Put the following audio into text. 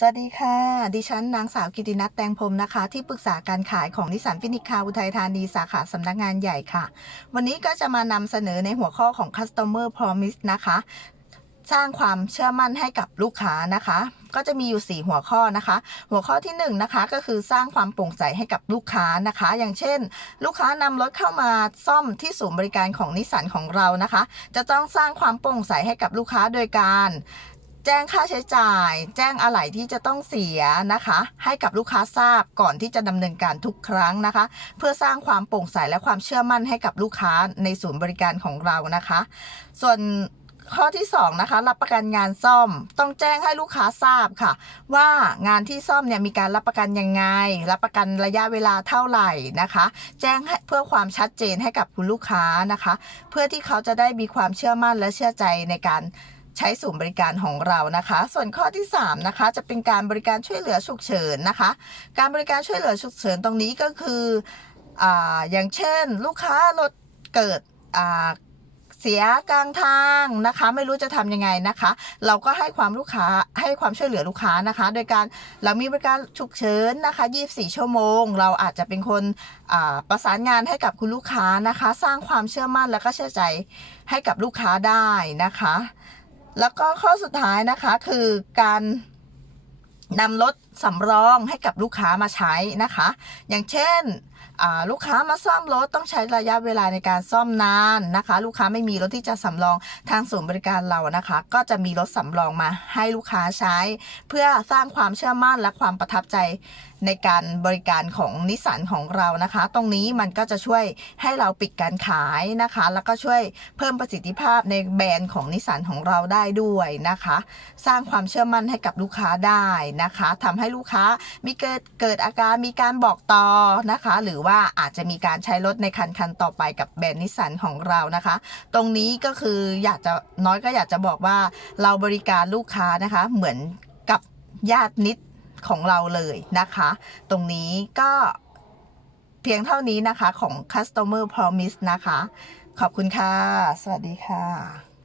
สวัสดีค่ะ ดิฉันนางสาวกิตินัทแตงพรมนะคะ ที่ปรึกษาการขายของนิสสันฟินิกคาอุทัยธานีสาขาสำนักงานใหญ่ค่ะ วันนี้ก็จะมานำเสนอในหัวข้อของ Customer Promise นะคะ สร้างความเชื่อมั่นให้กับลูกค้านะคะ ก็จะมีอยู่ 4 หัวข้อนะคะ หัวข้อที่1นงนะคะก็คือสร้างความโปร่งใสให้กับลูกค้านะคะ อย่างเช่น ลูกค้านำรถเข้ามาซ่อมที่ศูนย์บริการของนิสสันของเรานะคะ จะต้องสร้างความโปร่งใสให้กับลูกค้าโดยการ แจ้งค่าใช้จ่าย แจ้งอะไหล่ที่จะต้องเสียนะคะ ให้กับลูกค้าทราบก่อนที่จะดำเนินการทุกครั้งนะคะ เพื่อสร้างความโปร่งใสและความเชื่อมั่นให้กับลูกค้าในศูนย์บริการของเรานะคะ ส่วนข้อที่ 2 นะคะ รับประกันงานซ่อมต้องแจ้งให้ลูกค้าทราบค่ะ ว่างานที่ซ่อมเนี่ยมีการรับประกันยังไง รับประกันระยะเวลาเท่าไหร่นะคะ แจ้งเพื่อความชัดเจนให้กับคุณลูกค้านะคะ เพื่อที่เขาจะได้มีความเชื่อมั่นและเชื่อใจในการ ใช้ศูนย์บริการของเรานะคะ ส่วนข้อที่3นะคะจะเป็นการบริการช่วยเหลือฉุกเฉินนะคะ การบริการช่วยเหลือฉุกเฉินตรงนี้ก็คือออย่างเช่น ลูกค้ารถเกิดเสียกลางทางนะคะ ไม่รู้จะทำยังไงนะคะ เราก็ให้ความลูกค้าให้ความช่วยเหลือลูกค้านะคะ โดยการเรามีบริการฉุกเฉินนะคะ 24 ชั่วโมง เราอาจจะเป็นคนประสานงานให้กับคุณลูกค้านะคะ สร้างความเชื่อมั่นและก็เชื่อใจให้กับลูกค้าได้นะคะ แล้วก็ข้อสุดท้ายนะคะคือการนำรถ สำรองให้กับลูกค้ามาใช้นะคะ อย่างเช่นลูกค้ามาซ่อมรถต้องใช้ระยะเวลาในการซ่อมนานนะคะ ลูกค้าไม่มีรถที่จะสำรองทางศูนย์บริการเรานะคะ ก็จะมีรถสำรองมาให้ลูกค้าใช้ เพื่อสร้างความเชื่อมั่นและความประทับใจในการบริการของนิสสันของเรานะคะ ตรงนี้มันก็จะช่วยให้เราปิดการขายนะคะ แล้วก็ช่วยเพิ่มประสิทธิภาพในแบรนด์ของนิสสันของเราได้ด้วยนะคะ สร้างความเชื่อมั่นให้กับลูกค้าได้นะคะทำให้ลูกค้า มีเกิดเกิดอาการมีการบอกต่อนะคะ หรือว่าอาจจะมีการใช้รถในคันคันต่อไปกับแบรนด์นิสสันของเรานะคะ ตรงนี้ก็คืออยากจะน้อยก็อยากจะบอกว่าเราบริการลูกค้านะคะ เหมือนกับญาตินิดของเราเลยนะคะ ตรงนี้ก็เพียงเท่านี้นะคะของ customer promise นะคะ ขอบคุณค่ะ สวัสดีค่ะ